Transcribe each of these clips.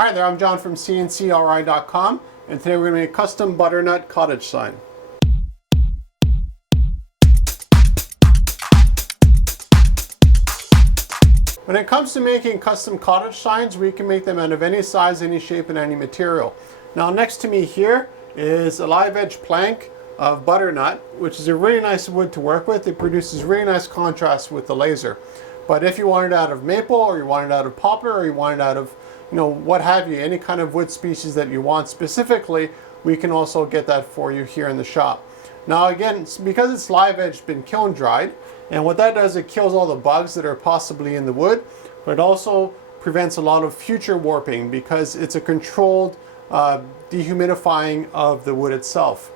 Hi there, I'm John from CNCKing.com, and today we're going to make a custom butternut cottage sign. When it comes to making custom cottage signs, we can make them out of any size, any shape, and any material. Now next to me here is a live edge plank of butternut, which is a really nice wood to work with. It produces really nice contrast with the laser. But if you want it out of maple, or you want it out of poplar, or you want it out of what have you, any kind of wood species that you want specifically, we can also get that for you here in the shop. Now again, because it's live edge, been kiln dried, and what that does, it kills all the bugs that are possibly in the wood, but it also prevents a lot of future warping because it's a controlled dehumidifying of the wood itself.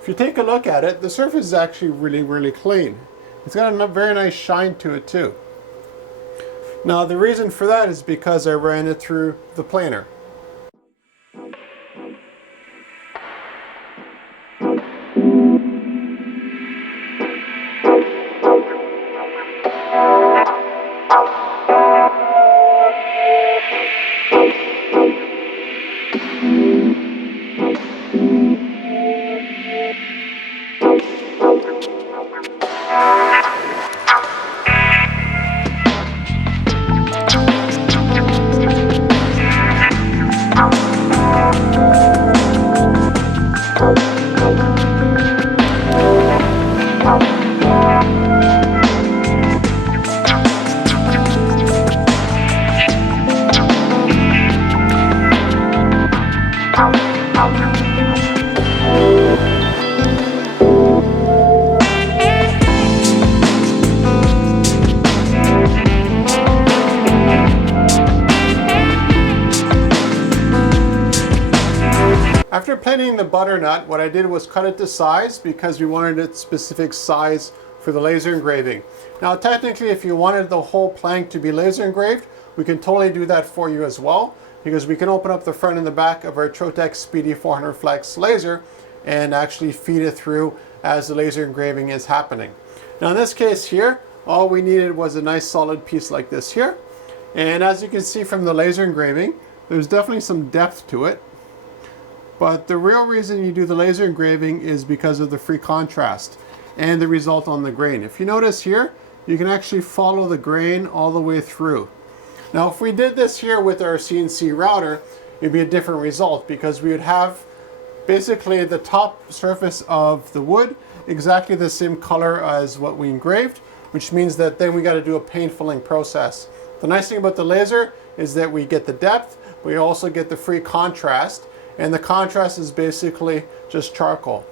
If you take a look at it, the surface is actually really clean. It's got a very nice shine to it too. Now the reason for that is because I ran it through the planer. After planing the butternut, what I did was cut it to size because we wanted a specific size for the laser engraving. Now technically, if you wanted the whole plank to be laser engraved, we can totally do that for you as well, because we can open up the front and the back of our Trotec Speedy 400 Flex laser and actually feed it through as the laser engraving is happening. Now in this case here, all we needed was a nice solid piece like this here. And as you can see from the laser engraving, there's definitely some depth to it. But the real reason you do the laser engraving is because of the free contrast and the result on the grain. If you notice here, you can actually follow the grain all the way through. Now if we did this here with our CNC router, it'd be a different result because we would have basically the top surface of the wood exactly the same color as what we engraved, which means that then we got to do a paint filling process. The nice thing about the laser is that we get the depth, but we also get the free contrast. And the contrast is basically just charcoal.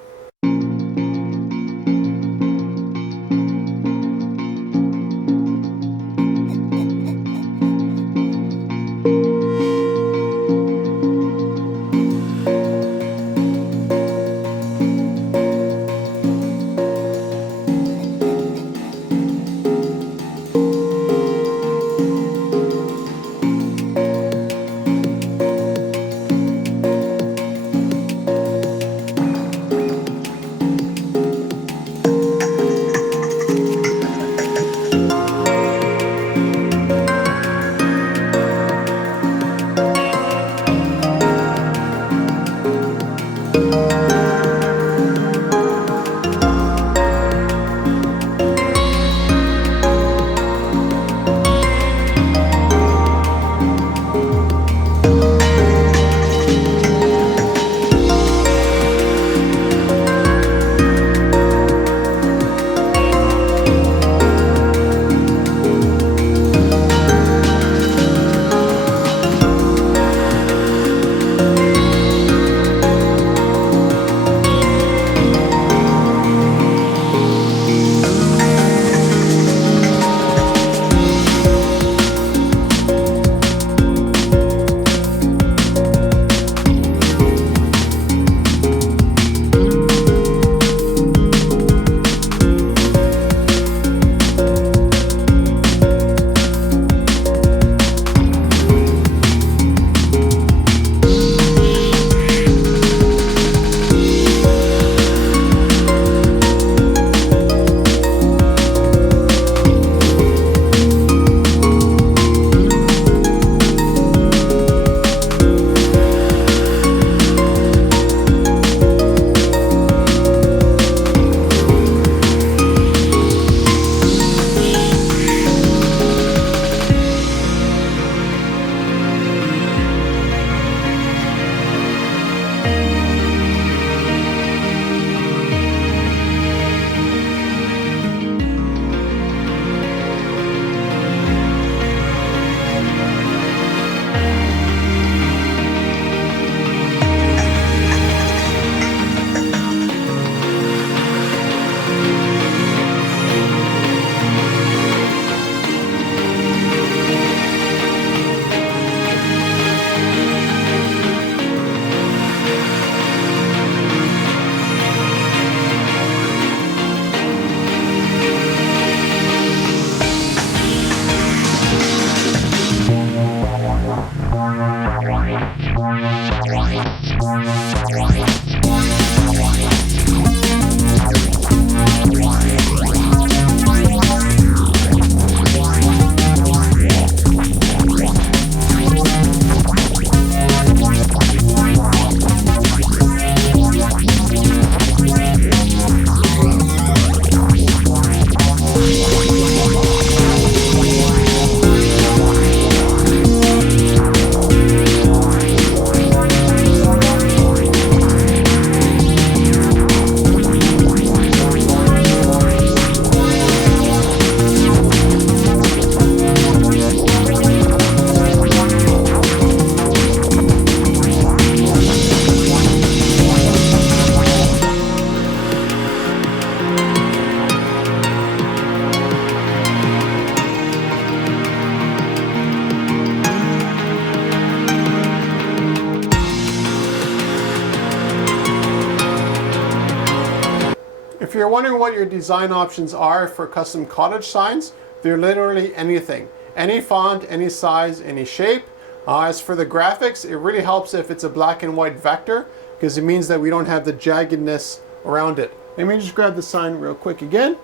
If you're wondering what your design options are for custom cottage signs, they're literally anything. Any font, any size, any shape. As for the graphics, it really helps if it's a black and white vector because it means that we don't have the jaggedness around it. Let me just grab the sign real quick again.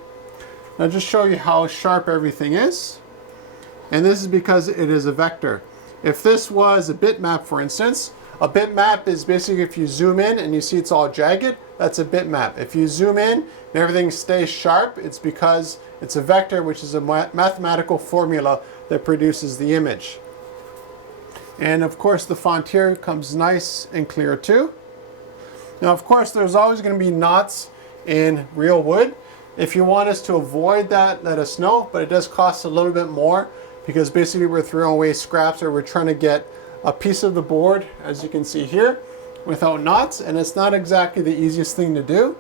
I'll just show you how sharp everything is. And this is because it is a vector. If this was a bitmap, for instance, a bitmap is basically if you zoom in and you see it's all jagged, that's a bitmap. If you zoom in and everything stays sharp, it's because it's a vector, which is a mathematical formula that produces the image. And of course the font here comes nice and clear too. Now of course there's always going to be knots in real wood. If you want us to avoid that, let us know, but it does cost a little bit more because basically we're throwing away scraps or we're trying to get a piece of the board, as you can see here, without knots, and it's not exactly the easiest thing to do.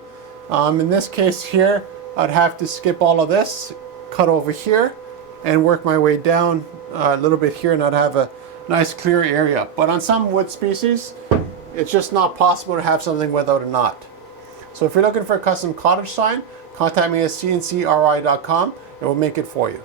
In this case here, I'd have to skip all of this, cut over here, and work my way down a little bit here, and I'd have a nice clear area. But on some wood species, it's just not possible to have something without a knot. So if you're looking for a custom cottage sign, contact me at CNCKing.com and we'll make it for you.